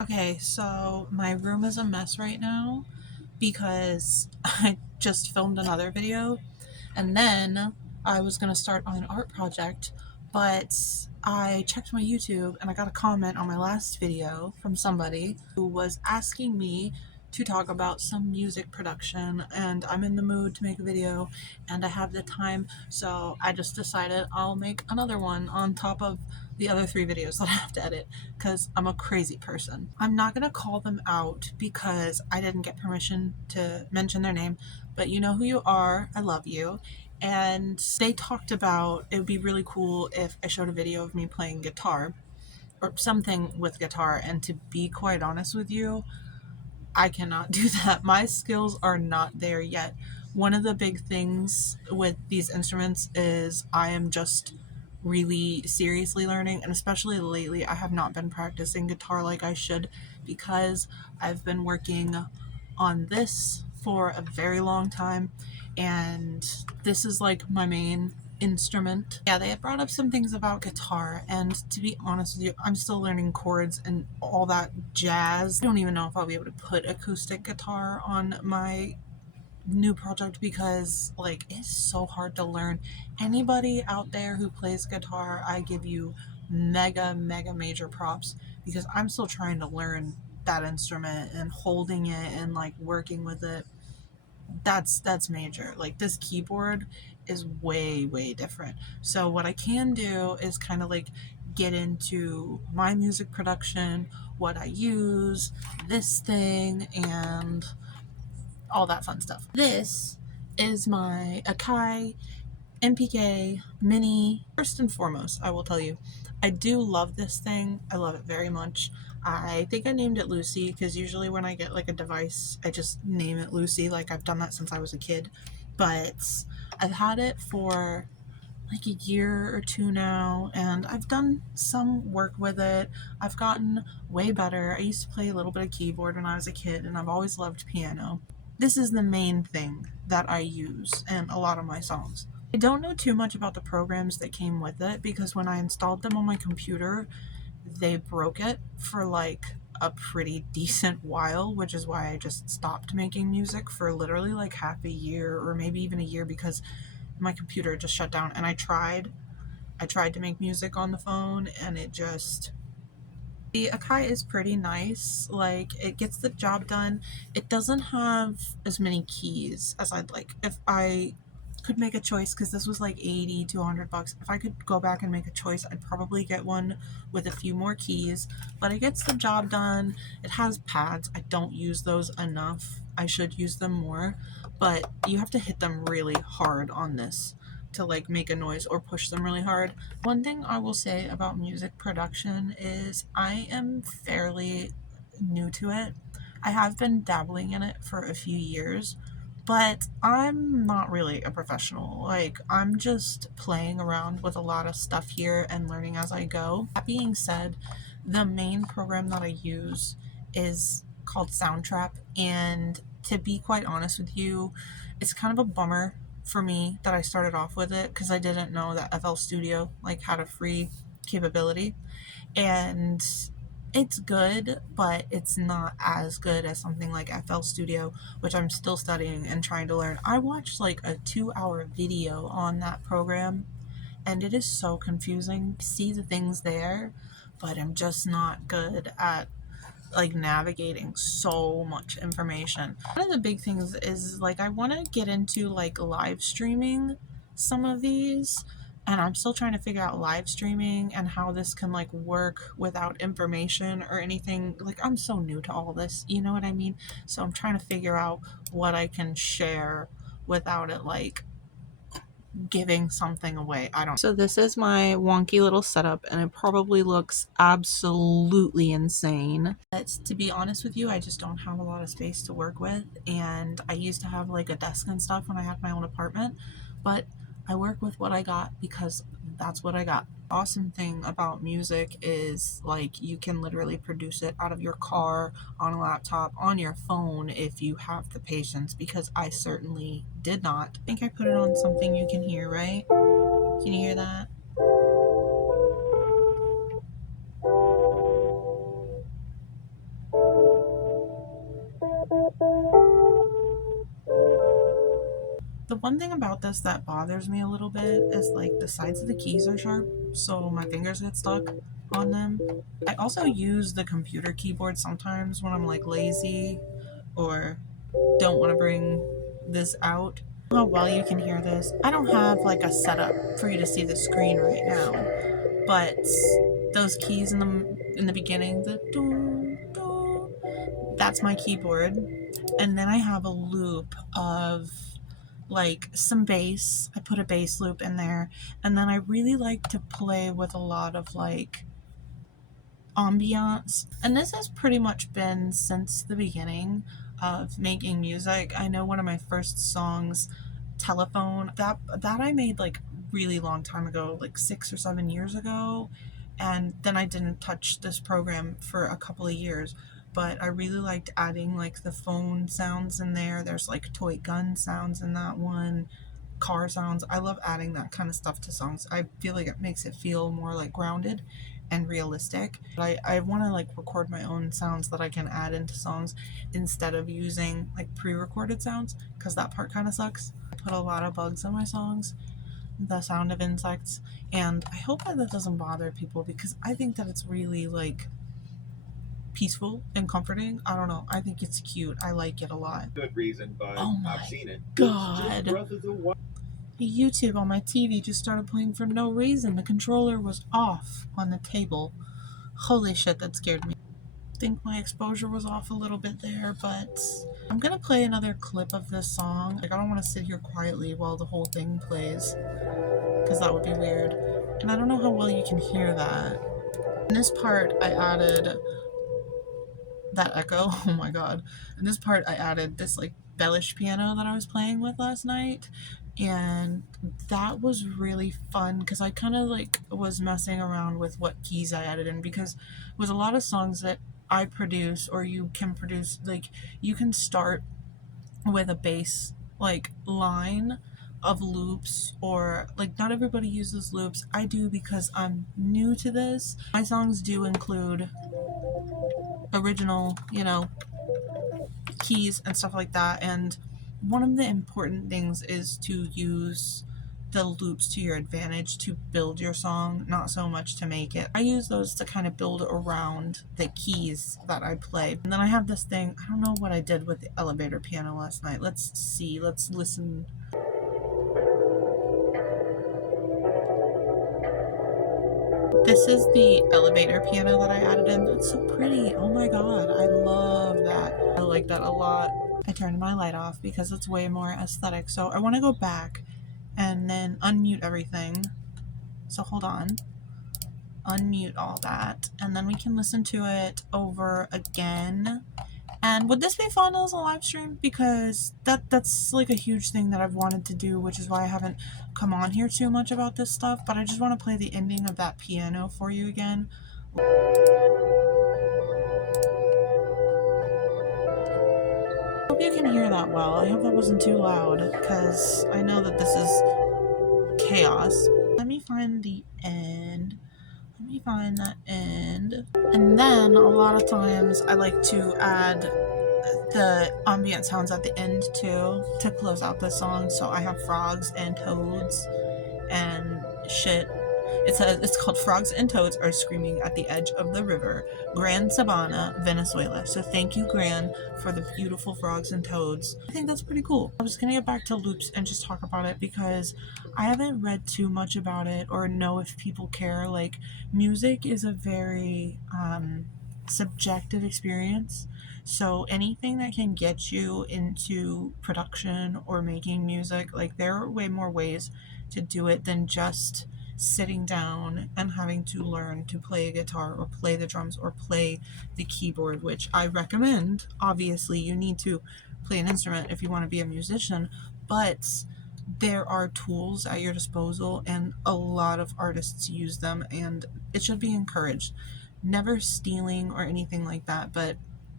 Okay, so my room is a mess right now because I just filmed another video and then I was going to start on an art project, but I checked my YouTube and I got a comment on my last video from somebody who was asking me to talk about some music production, and I'm in the mood to make a video and I have the time, so I just decided I'll make another one on top of the other 3 videos that I have to edit because I'm a crazy person. I'm not going to call them out because I didn't get permission to mention their name, but you know who you are. I love you. And they talked about it would be really cool if I showed a video of me playing guitar or something with guitar. And to be quite honest with you, I cannot do that. My skills are not there yet. One of the big things with these instruments is I am just really seriously learning, and especially lately I have not been practicing guitar like I should because I've been working on this for a very long time, and this is like my main instrument. Yeah, they had brought up some things about guitar, and to be honest with you, I'm still learning chords and all that jazz. I don't even know if I'll be able to put acoustic guitar on my new project because like it's so hard to learn. Anybody out there who plays guitar, I give you mega major props because I'm still trying to learn that instrument and holding it and like working with it. That's major. Like this keyboard is way different. So what I can do is kind of like get into my music production, what I use, this thing, and all that fun stuff. This is my Akai MPK Mini. First and foremost, I will tell you, I do love this thing. I love it very much. I think I named it Lucy because usually when I get like a device, I just name it Lucy. Like I've done that since I was a kid. But I've had it for like a year or 2 now, and I've done some work with it. I've gotten way better. I used to play a little bit of keyboard when I was a kid, and I've always loved piano. This is the main thing that I use in a lot of my songs. I don't know too much about the programs that came with it because when I installed them on my computer, they broke it for like a pretty decent while, which is why I just stopped making music for literally like half a year or maybe even a year because my computer just shut down. And I tried to make music on the phone and it just, the Akai is pretty nice. Like it gets the job done. It doesn't have as many keys as I'd like. If I could make a choice, because this was like 80 to 100 bucks, if I could go back and make a choice, I'd probably get one with a few more keys. But it gets the job done. It has pads. I don't use those enough. I should use them more, but you have to hit them really hard on this to like make a noise or push them really hard. One thing I will say about music production is I am fairly new to it. I have been dabbling in it for a few years, but I'm not really a professional. Like, I'm just playing around with a lot of stuff here and learning as I go. That being said, the main program that I use is called Soundtrap, and to be quite honest with you, it's kind of a bummer for me that I started off with it because I didn't know that FL Studio like had a free capability, and it's good, but it's not as good as something like FL Studio, which I'm still studying and trying to learn. I watched like a 2-hour video on that program and it is so confusing. I see the things there, but I'm just not good at like navigating so much information. One of the big things is like I want to get into like live streaming some of these, and I'm still trying to figure out live streaming and how this can like work without information or anything. Like I'm so new to all this, you know what I mean? So I'm trying to figure out what I can share without it like giving something away. I don't. So this is my wonky little setup and it probably looks absolutely insane. But to be honest with you, I just don't have a lot of space to work with, and I used to have like a desk and stuff when I had my own apartment, but I work with what I got because that's what I got. Awesome thing about music is like you can literally produce it out of your car, on a laptop, on your phone if you have the patience, because I certainly did not. I think I put it on something you can hear, right? Can you hear that? one thing about this that bothers me a little bit is like the sides of the keys are sharp, so my fingers get stuck on them. I also use the computer keyboard sometimes when I'm like lazy or don't want to bring this out. How well you can hear this. I don't have like a setup for you to see the screen right now, but those keys in the beginning, the doo, doo, that's my keyboard. And then I have a loop of like some bass. I put a bass loop in there, and then I really like to play with a lot of like ambiance. And this has pretty much been since the beginning of making music. I know one of my first songs, Telephone, that I made like really long time ago, like 6 or 7 years ago, and then I didn't touch this program for a couple of years. But I really liked adding like the phone sounds in there. There's like toy gun sounds in that one, car sounds. I love adding that kind of stuff to songs. I feel like it makes it feel more like grounded and realistic. I want to like record my own sounds that I can add into songs instead of using like pre-recorded sounds, because that part kind of sucks. I put a lot of bugs in my songs, the sound of insects, and I hope that doesn't bother people, because I think that it's really like peaceful and comforting. I don't know. I think it's cute. I like it a lot. Good reason, but Oh my I've seen it. God. YouTube on my TV just started playing for no reason. The controller was off on the table. Holy shit, that scared me. I think my exposure was off a little bit there, but I'm gonna play another clip of this song. Like, I don't want to sit here quietly while the whole thing plays, because that would be weird. And I don't know how well you can hear that. In this part, I added that echo. Oh my god. In this part, I added this like bellish piano that I was playing with last night, and that was really fun because I kind of like was messing around with what keys I added in, because with a lot of songs that I produce, or you can produce, like you can start with a bass like line of loops, or like not everybody uses loops. I do because I'm new to this. My songs do include original, keys and stuff like that. And one of the important things is to use the loops to your advantage to build your song, not so much to make it. I use those to kind of build around the keys that I play. And then I have this thing, I don't know what I did with the elevator piano last night. Let's see, let's listen. This is the elevator piano that I added in. That's so pretty. Oh my god, I love that. I like that a lot. I turned my light off because it's way more aesthetic. So I want to go back and then unmute everything. So hold on. Unmute all that. And then we can listen to it over again. And would this be fun as a live stream? Because that's like a huge thing that I've wanted to do, which is why I haven't come on here too much about this stuff. But I just want to play the ending of that piano for you again. I hope you can hear that well. I hope that wasn't too loud, because I know that this is chaos. Let me find the end. Let me find that end. And then a lot of times I like to add the ambient sounds at the end too, to close out the song. So I have frogs and toads and shit. It's called Frogs and Toads Are Screaming at the Edge of the River, Gran Sabana, Venezuela. So thank you, Gran, for the beautiful frogs and toads. I think that's pretty cool. I was gonna get back to loops and just talk about it because I haven't read too much about it or know if people care. Like, music is a very subjective experience. So anything that can get you into production or making music, like there are way more ways to do it than just sitting down and having to learn to play a guitar or play the drums or play the keyboard, which I recommend. Obviously, you need to play an instrument if you want to be a musician, but there are tools at your disposal and a lot of artists use them, and it should be encouraged. Never stealing or anything like that, but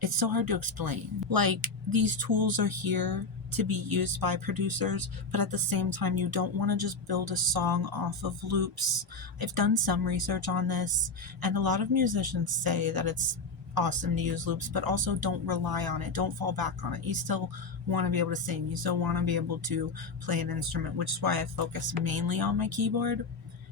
it's so hard to explain. Like, these tools are here to be used by producers, but at the same time, you don't want to just build a song off of loops. I've done some research on this, and a lot of musicians say that it's awesome to use loops, but also don't rely on it. Don't fall back on it. You still want to be able to sing. You still want to be able to play an instrument, which is why I focus mainly on my keyboard,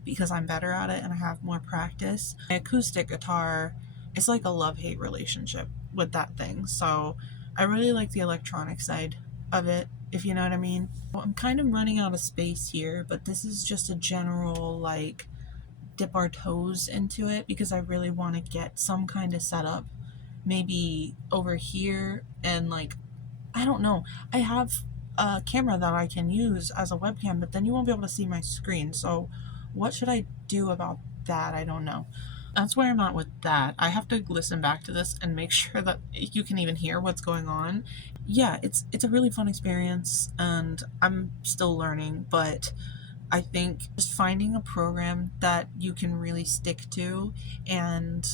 because I'm better at it and I have more practice. My acoustic guitar, it's like a love-hate relationship with that thing. So I really like the electronic side of it, if you know what I mean. Well, I'm kind of running out of space here, but this is just a general, like, dip our toes into it because I really want to get some kind of setup maybe over here, and like, I don't know, I have a camera that I can use as a webcam, but then you won't be able to see my screen. So what should I do about that? I don't know. That's where I'm at with that. I have to listen back to this and make sure that you can even hear what's going on. Yeah, it's a really fun experience and I'm still learning, but I think just finding a program that you can really stick to and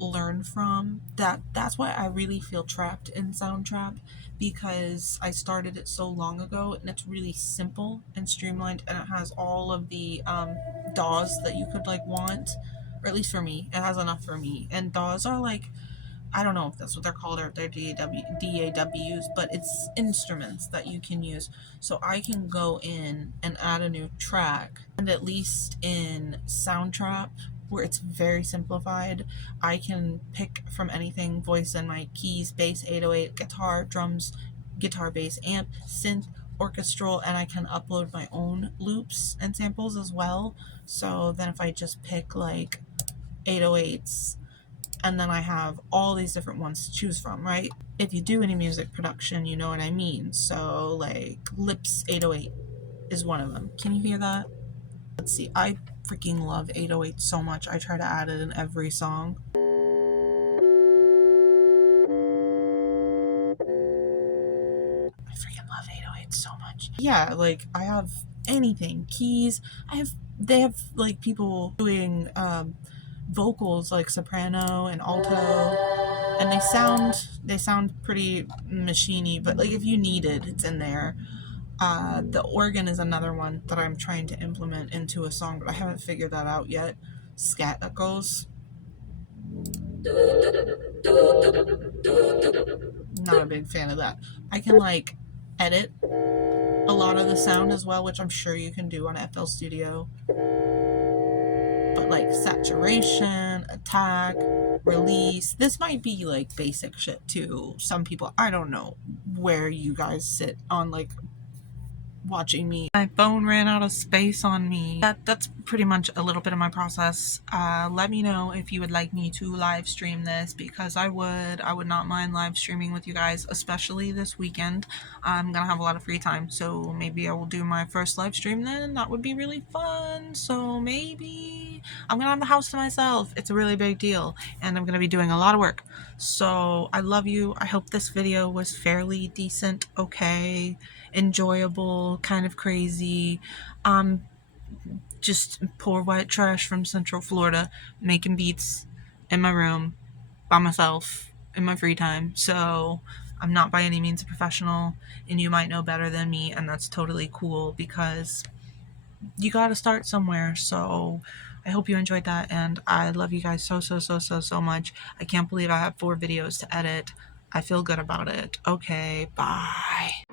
learn from, that's why I really feel trapped in Soundtrap, because I started it so long ago and it's really simple and streamlined, and it has all of the DAWs that you could like want, or at least for me it has enough for me. And DAWs are like, I don't know if that's what they're called or if they're DAWs, but it's instruments that you can use. So I can go in and add a new track, and at least in Soundtrap, where it's very simplified, I can pick from anything: voice and my keys, bass, 808, guitar, drums, guitar, bass, amp, synth, orchestral, and I can upload my own loops and samples as well. So then if I just pick like 808s, and then I have all these different ones to choose from, right? If you do any music production, you know what I mean. So like Lips 808 is one of them. Can you hear that? Let's see. I freaking love 808 so much. I try to add it in every song. I freaking love 808 so much. Yeah, like I have anything. Keys. They have like people doing vocals like soprano and alto, and they sound pretty machiney, but like if you need it, it's in there. The organ is another one that I'm trying to implement into a song, but I haven't figured that out yet. Scat echoes, not a big fan of that. I can like edit a lot of the sound as well, which I'm sure you can do on FL Studio. But like saturation, attack, release, this might be like basic shit to some people. I don't know where you guys sit on like watching me. My phone ran out of space on me. That's pretty much a little bit of my process. Let me know if you would like me to live stream this, because I would not mind live streaming with you guys, especially this weekend. I'm gonna have a lot of free time, so maybe I will do my first live stream then. That would be really fun. So maybe I'm gonna have the house to myself. It's a really big deal and I'm gonna be doing a lot of work. So I love you. I hope this video was fairly decent, okay, enjoyable, kind of crazy. Just poor white trash from Central Florida making beats in my room by myself in my free time. So I'm not by any means a professional, and you might know better than me, and that's totally cool because you gotta start somewhere. So I hope you enjoyed that, and I love you guys so much. I can't believe I have 4 videos to edit. I feel good about it. Okay, bye.